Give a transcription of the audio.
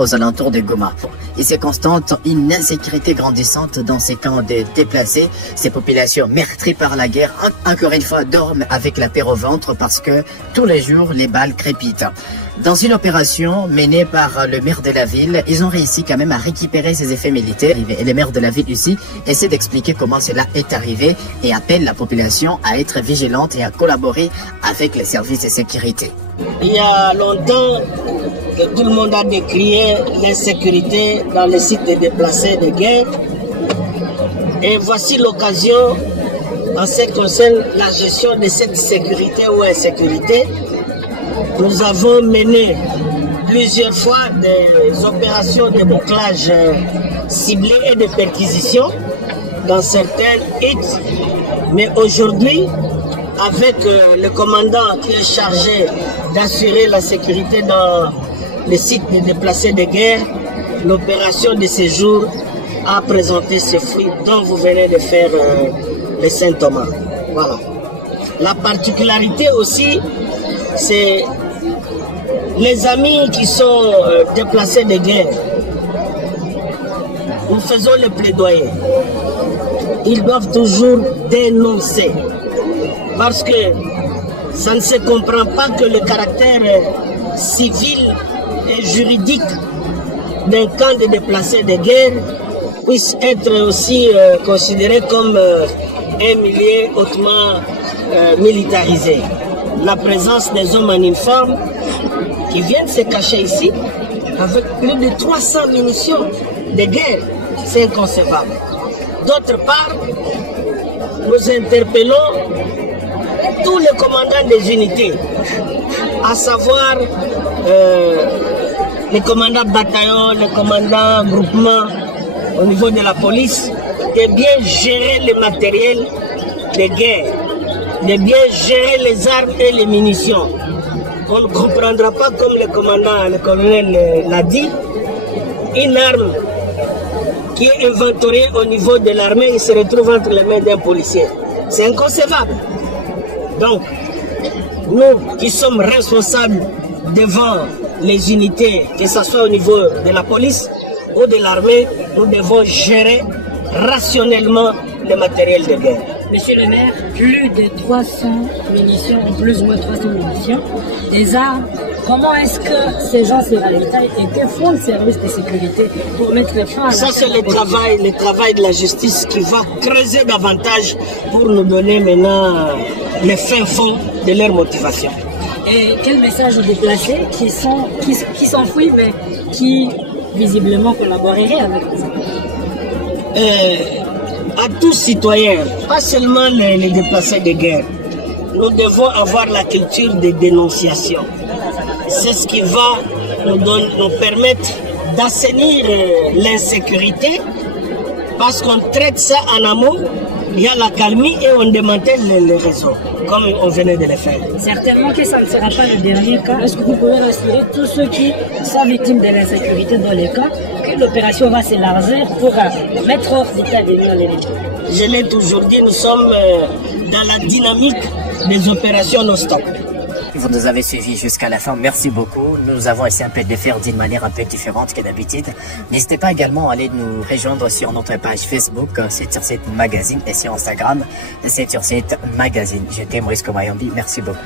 aux alentours de Goma. Et c'est constante une insécurité grandissante dans ces camps de déplacés. Ces populations meurtries par la guerre, encore une fois, dorment avec la peur au ventre parce que tous les jours, les balles crépitent. Dans une opération menée par le maire de la ville, ils ont réussi quand même à récupérer ces effets militaires. Et le maire de la ville ici essaie d'expliquer comment cela est arrivé et appelle la population à être vigilante et à collaborer avec les services de sécurité. Il y a longtemps que tout le monde a décrié l'insécurité dans les sites de déplacés de guerre. Et voici l'occasion, en ce qui concerne la gestion de cette sécurité ou insécurité. Nous avons mené plusieurs fois des opérations de bouclage ciblées et de perquisition dans certaines hits. Mais aujourd'hui, avec le commandant qui est chargé d'assurer la sécurité dans les sites de déplacés de guerre, l'opération de ce jour a présenté ses fruits dont vous venez de faire les symptômes. Voilà. La particularité aussi, c'est les amis qui sont déplacés de guerre. Nous faisons le plaidoyer. Ils doivent toujours dénoncer. Parce que ça ne se comprend pas que le caractère civil et juridique d'un camp de déplacés de guerre puisse être aussi considéré comme un milieu hautement militarisé. La présence des hommes en uniforme qui viennent se cacher ici avec plus de 300 munitions de guerre, c'est inconcevable. D'autre part, nous interpellons tous les commandants des unités, à savoir les commandants bataillons, les commandants groupements au niveau de la police, de bien gérer le matériel de guerre, de bien gérer les armes et les munitions. On ne comprendra pas, comme le colonel l'a dit, une arme qui est inventoriée au niveau de l'armée et se retrouve entre les mains d'un policier. C'est inconcevable. Donc, nous qui sommes responsables devant les unités, que ce soit au niveau de la police ou de l'armée, nous devons gérer rationnellement le matériel de guerre. Monsieur le maire, plus de 300 munitions, plus ou moins 300 munitions, des armes. Comment est-ce que ces gens se ravitaillent et que font le service de sécurité pour mettre fin à la... Ça, c'est le travail de la justice qui va creuser davantage pour nous donner maintenant les fins fonds de leur motivation. Et quel message aux déplacés qui s'enfuient mais qui visiblement collaboreraient avec vous? À tous citoyens, pas seulement les déplacés de guerre, nous devons avoir la culture de dénonciation. C'est ce qui va nous permettre d'assainir l'insécurité, parce qu'on traite ça en amont, il y a la calmie et on démantèle les réseaux, comme on venait de le faire. Certainement que ça ne sera pas le dernier cas. Est-ce que vous pouvez rassurer tous ceux qui sont victimes de l'insécurité dans les camps que l'opération va s'élargir pour mettre hors d'état de nuire l'ennemi? Je l'ai toujours dit, nous sommes dans la dynamique des opérations non-stop. Vous nous avez suivis jusqu'à la fin, merci beaucoup. Nous avons essayé un peu de le faire d'une manière un peu différente que d'habitude. N'hésitez pas également à aller nous rejoindre sur notre page Facebook, c'est sur cette magazine, et sur Instagram, c'est sur cette magazine. Je t'aime, Risco Mayambi, merci beaucoup.